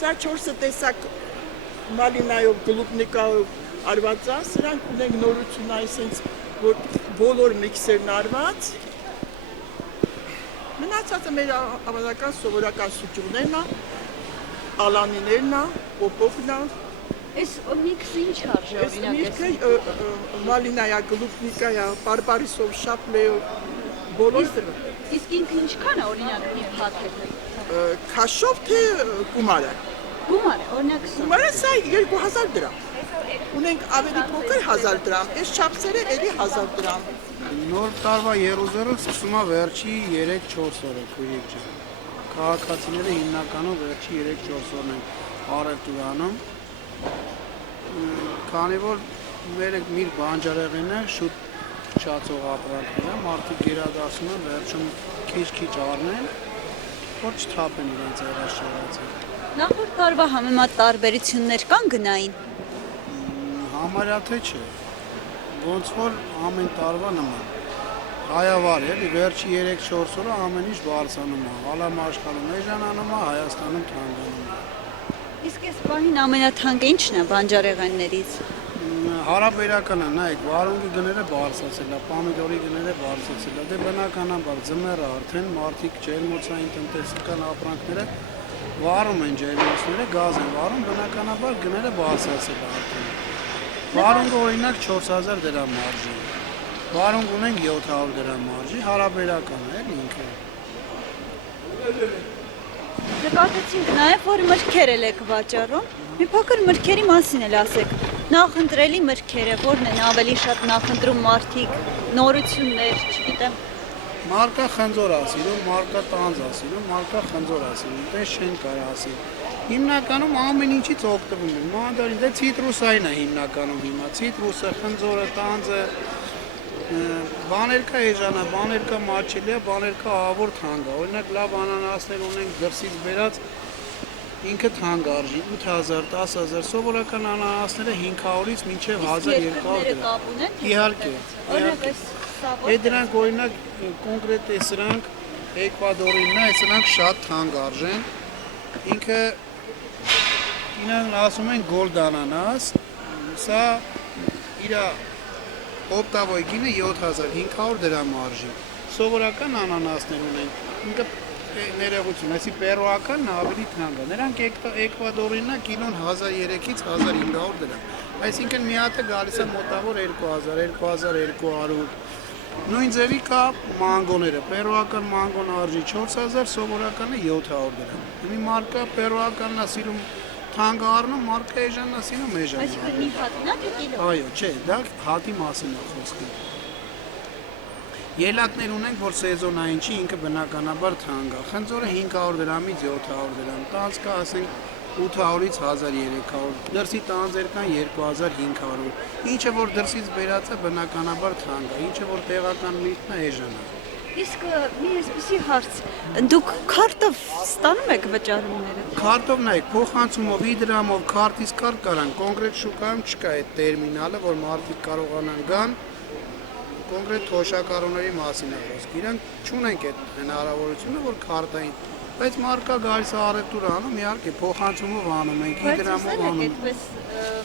Սա 4 տեսակ մալինայով, գլուբնիկայով արված է, սրանք ունենք նորություն այսպես, որ բոլոր միքսերն արված։ Մնացածը մեր ավանդական սովորական սուճուներն է, ալանիներն է, պոպովն է։ Այս միքսը ինչ արժի օրինակ։ Միքսը մալինայա, գլուբնիկայա, բարբարիսով, շապլեով, բոլոր դրան։ Իսկ ինքը ինչքան է օրինակ մի փաթեթը։ Քաշով թե գումարը։ Գումարը, օրինակ սա։ Գումարը սա 2000 դրամ։ Ունենք ավելի փոքր 1000 դրամ, այս չափսերը էլի 1000 դրամ։ Նոր տարվա երուզերը սկսում է վերջի 3-4 օրը, քույրիկ ջան։ Քաղաքացիները հիմնականում վերջի 3-4 օրն են առևտուր անում։ Քանի որ մեր բանջարեղենը շուտ չացող ապրանքներ է, մարդիկ գերադասում են վերջում քիչ առնեն, որ չթափեն իրենց երաշարացը։ Նախորդ տարվա համեմատ տարբերություններ կան գնային։ Համարյա թե չէ, ոնց որ ամեն տարվա նման, հայավար էլի, վերջի 3-4 օրը ամեն ինչ բարձանում է, ալամ աշխարհում էժանանում է, Հայաստանում թանկանում է։ Իսկ այս պահին ամենաթանկը ինչն է բանջարեղեններից։ Հարաբերականը, նայեք, վարունգի գները բարձրացել է, պամիդորի գները բարձրացել է, դե բնականաբար ձմեռը արդեն մարդիկ ջերմոցային տնտեսական ապրանքները վարում են ջերմոցները, գազ են վարում, բնականաբար գները բարձրացել է արդեն։ Վարունգը օրինակ 4000 դրամ մարժի, վարունգ ունենք 700 դրամ մարժի, հարաբերական է ինքը։ Նկատեցինք նաև, որ մրգեր եք վաճառում, մի փոքր մրգերի մասին էլ ասեք։ Նախընտրելի մրգերը, որն են ավելի շատ նախընտրում մարդիկ, նորություններ, չգիտեմ։ Մարկա խնձոր ասիրում, մարկա տանձ ասիրում, մարկա խնձոր ասիրում, տես չեն կարող ասել։ Հիմնականում ամեն ինչից օգտվում են, մանդարին, դե ցիտրուսային է հիմնականում հիմա, ցիտրուսը, խնձորը, տանձը, բաներ կա էժանա, բաներ կա մաչելի է, բաներ կա ավոր թանկ է, օրինակ լավ անանասներ ունենք դրսից բերած, ինքը թանկ արժի, 8000, 10000, սովորական անանասները 500-ից մինչև 1200 դրամ։ Իհարկե, դրանք օրինակ կոնկրետ է սրանք Էկվադորինն է, սրանք շատ թանկ արժեն, ինքը ինան ասում են գոլդ անանաս, սա իրա օպտավոյ գինը 7500 դրամ արժի, սովորական անանասներ ունեն, ինքը ներողություն, այսի պերոականն ավելի թանկ է, նրանք Էկվադորինն է կիլոն 1300-ից 1500 դրամ, այսինքն մի հատը գալիս է մոտավոր 2000, 2200, նույն ձևի կա մանգոները, պերոական մանգոն արժի 4000, սովորականը 700 դրամ, մի մարկա պերոականն է սիրում թանկ առնում, մարկա էժանն է սիրում էժան։ Այսինքն մի հատն է թե կիլո։ Այո, չէ, դա հատի մասին է խոսքը։ Ելակներ ունենք, որ սեզոնային չի, ինքը բնականաբար թանկ է։ Խնձորը 500 դրամից 700 դրամ, տանձ կա, ասենք 800-ից 1300, դրսի տանձեր կան 2500, ինչը որ դրսից բերած է բնականաբար թանկ է, ինչը որ տեղական միտքն է էժան է։ Իսկ մի այսպիսի հարց, դուք քարտով ստանում եք վճարումները։ Քարտով նայեք, փոխանցումով, իդրամով, քարտից կար կարան, կոնկրետ շուկայում չկա այդ տերմինալը, որ մարդիկ կարողանան գան, կոնկրետ թոշակառուների մասին է խոսքը։ Իրանք չունենք այդ հնարավորությունը, որ քարտային, բայց մարկա գալիս է առևտուր անում, իհարկե փոխանցումով անում ենք, իդրամով անում։ Բայց այդպես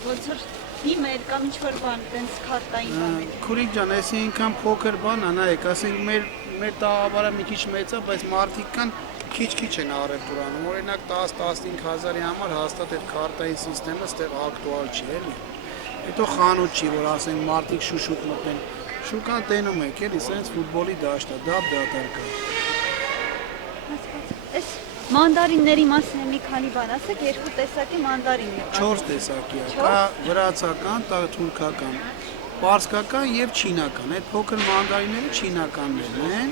ոնց որ հիմեր կամ ինչ-որ բան, տենց քարտային բան։ Քուրիկ ջան, այսի ինքան փոքր բան է, նայեք, ասենք մեր տաղավարը մի քիչ մեծ է, բայց մարդիկ կան քիչ են առևտուր անում, օրինակ 10-15 հազարի համար հաստատ այդ քարտային սիստեմը ստեղ ակտուալ չի, էլի։ Հետո խանութ չի, որ ասենք մարդիկ շուշուկ մտնեն, շուկան տենում եք, էլի, սենց ֆուտբոլի դաշտ է, դատարկ է։ Այս մանդարինների մասին մի քանի բան ասեք, երկու տեսակի մանդարին է։ 4 տեսակի է, կա վրացական, թուրքական, պարսկական եւ չինական։ Այդ փոքր մանդարինները չինականներն են։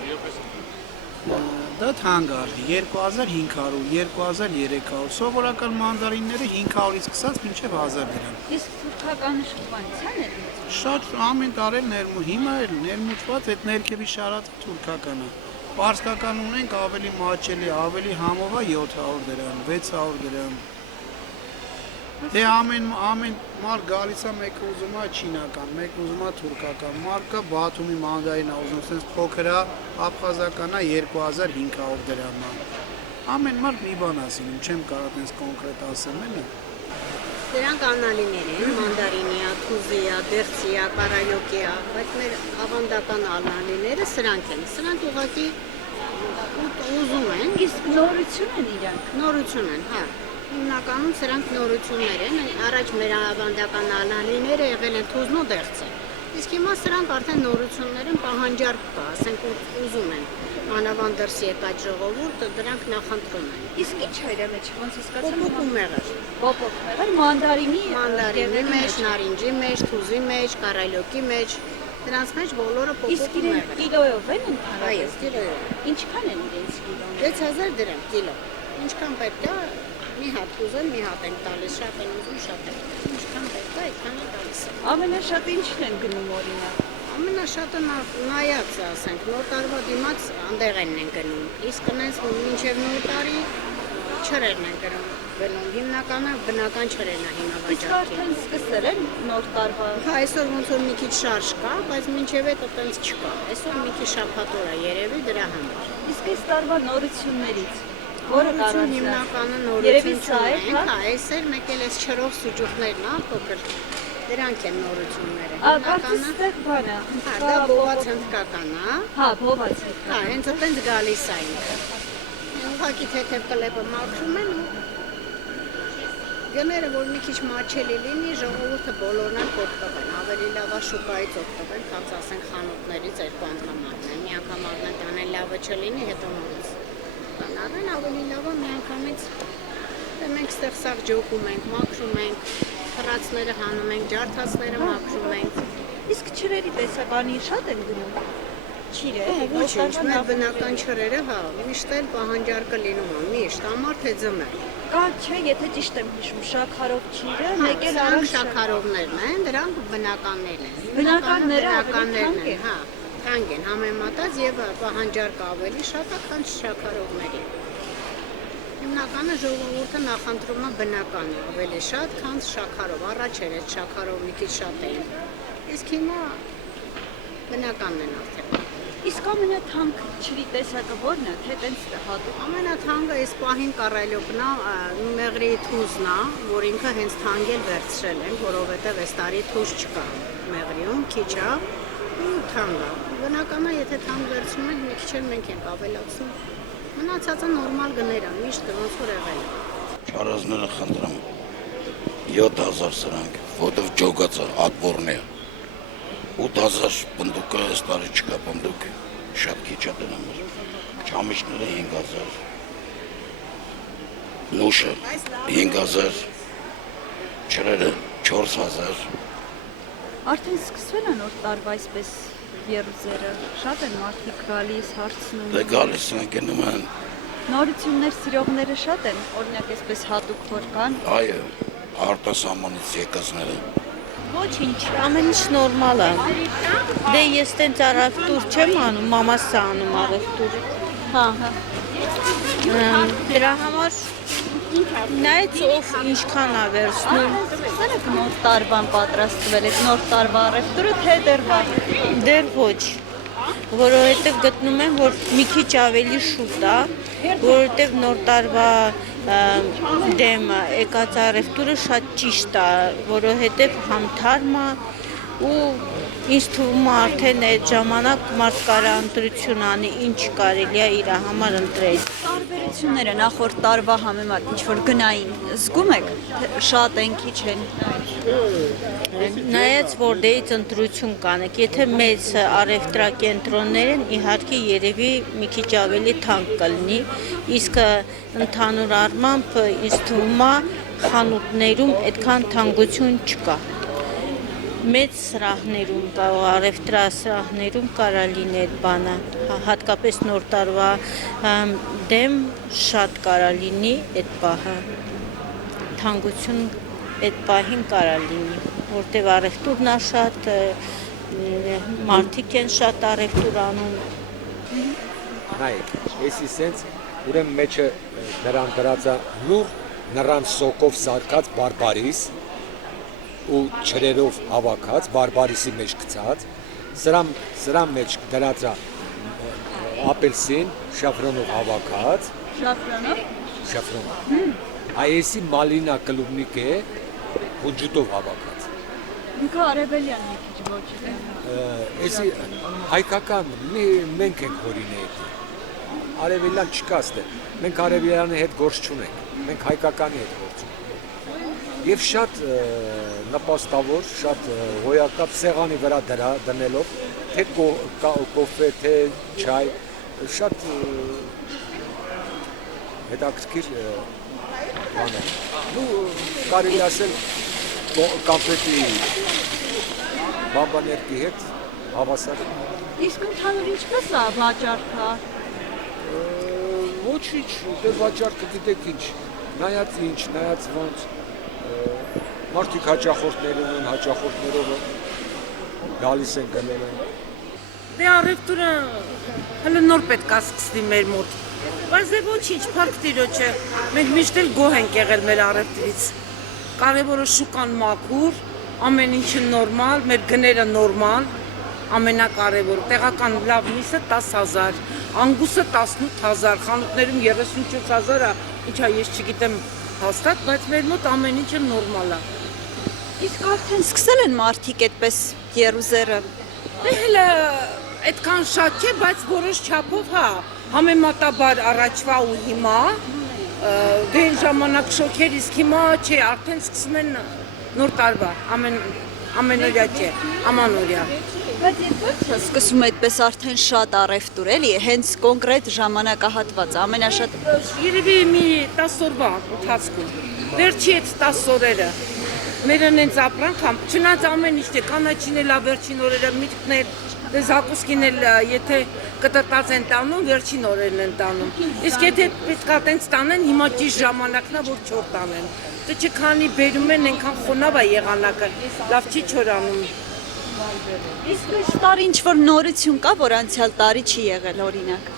Դա թանկ արժի 2500, 2300, սովորական մանդարինները 500-ից սկսած մինչև 1000 դրամ։ Իսկ թուրքականը շփանից է ներմուծված։ Շատ ամեն տարի հիմա էլ ներմուծված այդ ներքևի շարածը թուրքականը։ Պարսկական ունենք ավելի մաչելի, ավելի համով է 700 դրամ, 600 դրամ։ Դե ամեն մարդ գալիս է մեկը ուզում է չինական, մեկը ուզում է թուրքական, մարկա Բաթումի մանդարին է ուզում, սենց փոքր է, աբխազական է 2500 դրամ է։ ամեն մարդ մի բան ասինում, չեմ կարող այդպես կոնկրետ ասեմ, էլի։ Դրանք անալիներ են, մանդարինիա, թուզիա, դեղցիա, կարայոկիա, բայց մեր ավանդական անալիները սրանք են։ Սրանք ուղղակի ուզում են, Իսկ նորություն են իրանք։ նորություն են, հա։ Հիմնականում սրանք նորություններ են, առաջ մեր ավանդական անալիները եղել են թուզն ու դեղցը։ Իսկ հիմա սրանք արդեն նորություններ են, պահանջարկ կա, ասենք ուզում են։ Մանավանդ դրսի եկած ժողովուրդը դրանք նախընտրում են։ Իսկ ի՞նչ է իրա մեջ, ոնց հասկացա։ Պոպոկ ու մեղր։ Պոպոկ մեղր, մանդարինի Մանդարինի մեջ, նարինջի մեջ, թուզի մեջ, կարայլոկի մեջ, դրանց մեջ բոլորը Իսկ պոպոկ ու իրեն մեղր։ կիլոյով են Այո, ընդհանրապես։ կիլոյով։ Ինչքան են իրենց կիլոն։ 6000 դրամ կիլո։ Ինչքան պետք է, մի հատ ուզեն, մի հատ են տալիս, շատ են ուզում, շատ են։ Ինչքան պետք է, այդքան է տալիս։ Ամենաշատ ինչն են գնում օրինակ։ Ամենաշատը նայած, ասենք, նոր տարվա դիմաց անդեղենն են գնում։ Իսկ այնց մինչև նոր տարի չրերն են գնում։ Հիմնականը բնական չրերն է հիմա Իսկ վաճառքի։ արդեն սկսել են նոր տարվա։ Հա, այսօր ոնց որ մի քիչ շարժ կա, բայց մինչև այդ այտենց չկա։ Այսօր մի քիչ շաբաթօր է երևի դրա համար։ Իսկ այս տարվա նորություններից որը Նորություն կանանց հիմնականը Երևի նորություն սա է, չունենք, հա։ հա, այս էլ մեկ էլ այս չրով սուջուխներն, հա, փոքր։ Դրանք են նորությունները։ Կարծես ստեղ բանը։ հա, դա բոված հնդկական, հա։ Հա, բոված։ Հա, հենց այդպես գալիս է ինքը։ Ուղղակի թեթև կլեպը մաքրում են ու գները, որ մի քիչ մաչելի լինի, ժողովուրդը բոլորն են օգտվեն, ավելի լավ է շուկայից օգտվեն, քան ասենք խանութներից երկու անգամ առնեն, մի անգամ առնեն, տանեն լավը չլինի, հետո նորից բանարեն, ավելի լավ է մի անգամից դե մենք ստեղ սաղ ջոկում ենք, մաքրում ենք, խրացները հանում ենք, ջարդացները մաքրում ենք։ Իսկ չրերի տեսականի շատ են գնում։ Չիրը, Ոչինչ, մեր բնական չրերը, հա, միշտ էլ պահանջարկը լինում է, միշտ, ամառ թե ձմեռ։ Կա չէ, եթե ճիշտ եմ հիշում, շաքարով չիրը, Մեկ մեկ էլ էլ առանց շաքարովներն են, դրանք բնականներն են։ Բնականները ավելի բնականներն թանկ են։ հա, թանկ են համեմատած եւ պահանջարկը ավելի շատ է, քան շաքարովների։ Հիմնականը ժողովուրդը նախընտրում է բնականը ավելի շատ, քան շաքարով։ Առաջ էր այդ շաքարով մի քիչ շատ էին։ Իսկ հիմա բնականն են արդեն։ Իսկ ամենաթանկ չրի տեսակը ո՞րն է, թե տենց հատուկ։ Ամենաթանկը այս պահին կարայլոկն է, մեղրի թուզն է, որ ինքը հենց թանկ էլ վերցրել են, որովհետև այս տարի թուզ չկա մեղրիում, քիչ է ու թանկ է։ Բնականա, եթե թանկ վերցնում ենք, մի քիչ էլ մենք ենք ավելացնում։ Մնացածը նորմալ գներ է, միշտ ոնց որ եղել է։ Չարազները խնդրում 7000 սրանք, որտեվ ջոգած է, ատվորն է։ 8000 բնդուկը այս տարի չկա բնդուկ, շատ քիչ է դրամ։ Չամիչները 5000, նուշը 5000, չրերը 4000։ Արդեն սկսվել է նոր տարվա այսպես երուզերը, շատ են մարդիկ գալիս, հարցնում։ Դե գալիս են գնում են, Նորություններ սիրողները շատ են, օրինակ այսպես հատուկ որ կան։ այո, արտասահմանից եկածները։ Ոչինչ, ամեն ինչ նորմալ է։ Դե ես տենց առավտուր չեմ անում, մամաս է անում առավտուր։ Հա։ Դրա համար նայեց ով ինչքան է վերցնում։ Սկսել եք նոր տարվան պատրաստվել, այդ նոր տարվա առևտուրը թե դեռ վաղ։ Դեռ ոչ, որովհետև գտնում եմ, որ մի քիչ ավելի շուտ է, որովհետև նոր տարվա դեմ եկած առևտուրը շատ ճիշտ է, որովհետև համ թարմ է ու ինձ թվում է արդեն այդ ժամանակ մարդ կարա ընտրություն անի, ինչ կարելի է իր համար ընտրել։ Տարբերությունները նախորդ տարվա համեմատ ինչ որ գնային զգում եք, թե շատ են, քիչ են։ Նայած որտեղից ընտրություն կանեք, եթե մեծ առևտրակենտրոններ են, իհարկե երևի մի քիչ ավելի թանկ կլինի, իսկ ընդհանուր առմամբ ինձ թվում է խանութներում այդքան թանկություն չկա։ Մեծ սրահներում, առևտրասրահներում կարա լինել բանը, հատկապես նոր տարվա դեմ շատ կարա լինի այդ պահը, թանկություն այդ պահին կարա լինի, որտև առևտուրն է շատ, մարդիկ են շատ առևտուր անում։ Նայեք, էսի սենց ուրեմն մեջը նրան դրած է լուր նրան սոկով սարքած բարբարիս ու չրերով հավաքած, բարբարիսի մեջ գցած, սրա մեջ դրած է ապելսին, շաֆրանով հավաքած, Շաֆրանով։ շաֆրան։ Այսի մալինա կլուբնիկ է հուջուտով հավաքած։ Ինքը արևելյան մի քիչ ոչ է։ Այսի հայկական մենք ենք հորինե հետ։ Արևելյան չկա ստե։ Մենք արևելյանի հետ գործ չունենք։ Մենք հայկականի հետ գործ ունենք։ Եվ շատ նպաստավոր, շատ հոյակապ սեղանի վրա դնելով, թե կոֆե, թե չայ, շատ հետաքրքիր բան է։ Ու կարելի ասել կոնֆետի բաբաներկի հետ հավասար։ Իսկ ընդհանուր ինչպես է վաճառքը։ Ոչինչ, դե վաճառքը գիտեք ինչ, նայած ոնց մարդիկ հաճախորդներ ունեն, հաճախորդներով գալիս են գնել են։ Դե առևտուրը հələ նոր պետք է սկսվի մեր մոտ։ Բայց դե ոչինչ, փառք Տիրոջը, մենք միշտ էլ գոհ ենք եղել մեր առևտրից։ Կարևորը շուկան մաքուր, ամեն ինչը նորմալ, մեր գները նորմալ, ամենակարևորը տեղական լավ միսը 10,000, անգուսը 18,000, խանութներում 34,000-ը, ինչա ես չգիտեմ հաստատ, բայց մեր մոտ ամեն ինչը նորմալ է։ Իսկ արդեն սկսել են մարդիկ այդպես երուզերը։ Դե հələ այդքան շատ չէ, բայց որոշ չափով հա, համեմատաբար առաջվա ու հիմա, դե ժամանակ շոքեր, իսկ հիմա չէ, արդեն սկսում են նոր տարվա, ամենօրյա չէ, ամանօրյա։ Բայց երբ սկսում է այդպես արդեն շատ առևտուր էլի, հենց կոնկրետ ժամանակահատված, ամենաշատ Երևի մի 10 օրվա ընթացքում, վերջի այդ 10 օրերը, մերը նենց ապրանք, չնայած ամեն ինչ է, կանաչին էլ վերջին օրերը, միտքներ, զակուսկին էլ եթե կտրտած են տանում, վերջին օրերն են տանում, իսկ եթե պետք է տենց տանեն, հիմա ճիշտ ժամանակն է, որ չոր տանեն, դե չքանի բերում են, ենքան խոնավ է եղանակը, լավ չի չորանում։ Իսկ այս տարի ինչ-որ նորություն կա, որ անցյալ տարի չի եղել, օրինակ։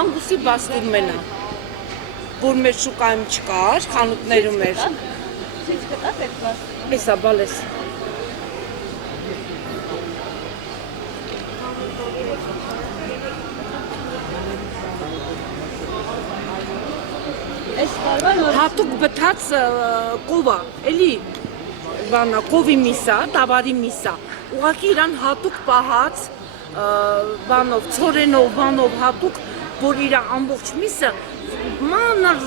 Անգուսի բաստուրմենը, որ մեր շուկայում չկար, խանութներում էր։ Ցույց կտաք այդ բաստուրմենը։ Էսա բալես։ Այս տարվա նոր Հատուկ բթած կովա, էլի բանա, կովի միսա, տավարի միսա։ Ուղղակի իրան հատուկ պահած բանով, ցորենով, բանով հատուկ, որ իր ամբողջ միսը մանր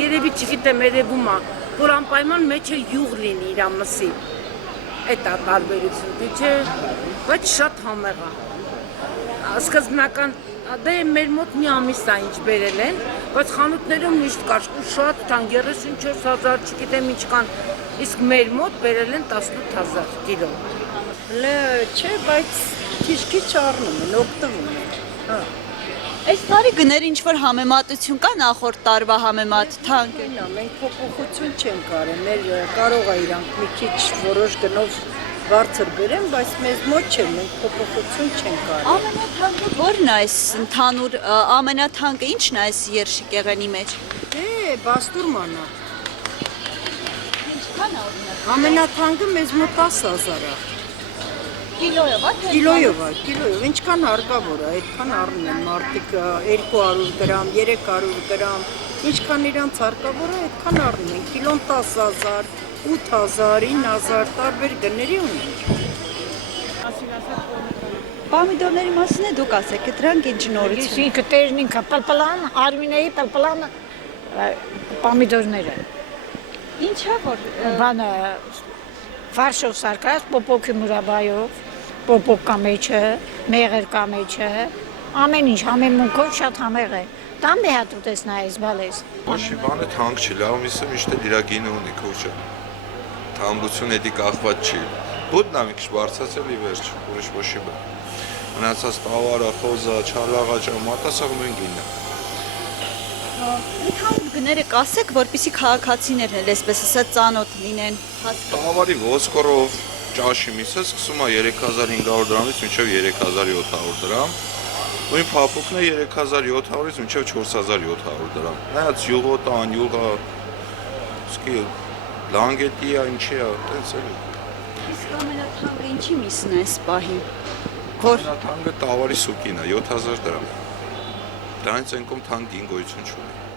երևի չգիտեմ երևում է, որ անպայման մեջը յուղ լինի իր մսի։ Այդ է տարբերությունը, չէ, բայց շատ համեղ է։ Սկզբնական դե մեր մոտ մի ամիս է ինչ բերել են, բայց խանութներում միշտ կար ու շատ թան 34,000, չգիտեմ ինչ կան, իսկ մեր մոտ բերել են 18,000 կիլո։ Հələ չէ, բայց քիչ-քիչ առնում են, օգտվում են։ Հա։ Այս տարի գներ ինչ-որ համեմատություն կա նախորդ տարվա համեմատ թանկ։ Նա մենք փոփոխություն չենք արել, մեր կարող է իրանք մի քիչ որոշ գնով բարձր բերեն, բայց մեզ մոտ չէ, մենք փոփոխություն չենք արել։ Ամենաթանկը ո՞րն է այս ընդհանուր ամենաթանկը ի՞նչն է այս երշիկեղենի մեջ։ Դե բաստուրման է։ Ինչքան է օրինակ։ Ամենաթանկը մեզ մոտ 10,000 է։ Կիլոյով, հա՞։ Կիլոյով, ինչքան հարկավոր է, այդքան առնում են մարդիկ 200 գրամ, 300 գրամ, ինչքան իրանց հարկավոր է, այդքան առնում են, կիլոն 10,000, 8,000, 9,000 տարբեր գների ունենք։ Պամիդորների մասին է դուք ասեք, դրանք ինչ նորություն։ Ինքը տերն ինքը պլպլան, Արմինեի պլպլան պամիդորները։ Ինչա որ Բանը ֆարշով սարկած, պոպոկի մուրաբայով, պոպոկ կա մեջը, մեղր կա մեջը, ամեն ինչ համեմունքով շատ համեղ է։ Տան դե հատ ուտես նայես բալես։ Ոչի բանը թանկ չի, լավ միսը միշտ էլ իր գինը ունի քոչը։ Թանկություն էդի կախված չի։ Բուդն է մի քիչ բարձրացել ի վերջ, ուրիշ ոչի բան։ Մնացած տավարը, խոզը, չալաղաճը, մատասակ նույն գինն է։ Ընդհանուր գները կասեք, որպեսզի քաղաքացիներն էլ այսպես ասած ծանոթ լինեն։ Տավարի ոսկորով ճաշի միսը սկսում է 3500 դրամից մինչև 3700 դրամ։ Նույն փափուկն է 3700-ից մինչև 4700 դրամ։ Նայած յուղոտը, անյուղը, սկի լանգետի է, ինչի է, տենց էլ։ Իսկ ամենաթանկը ինչի միսն է այս պահին։ Որ ամենաթանկը տավարի սուկին է, 7000 դրամ։ Դրանից են կողմ թանկ գին գոյություն չունի։